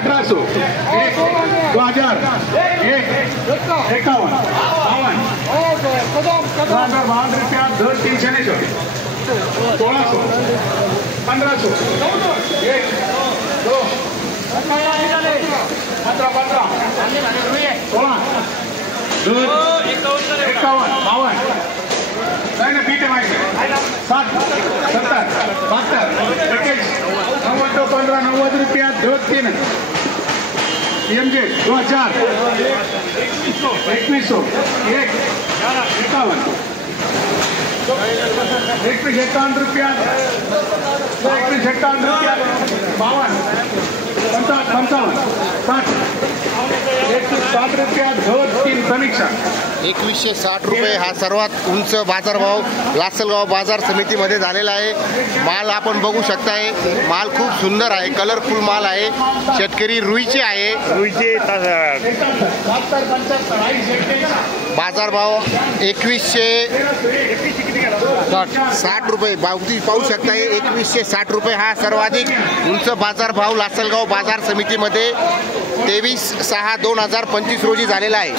1800 2000 51 52 रुपया दर 300 ने 1600 1500 1 2 15 16 51 52 नहीं ना बीटे माइक 60 70 72 पैकेज 90 15 90 रुपया 2 3 PMJ 2000 2100 1 51 51 रुपया 51 रुपया 52 55 60 160 रुपया 2 3 समीक्षा 2160 रुपये हा सर्वात उंच बाजारभाव लासलगाव बाजार समितीमध्ये झालेला आहे। माल आपण बघू शकताय, माल खूप सुंदर आहे, कलरफुल माल आहे। शेतकरी रुईचे आहे, रुईचे बाजारभाव 2160 रुपये पाहू शकताय। 2160 रुपये हा सर्वाधिक उंच बाजारभाव लासलगाव बाजार समितीमध्ये 23/6/2025 रोजी झालेला आहे।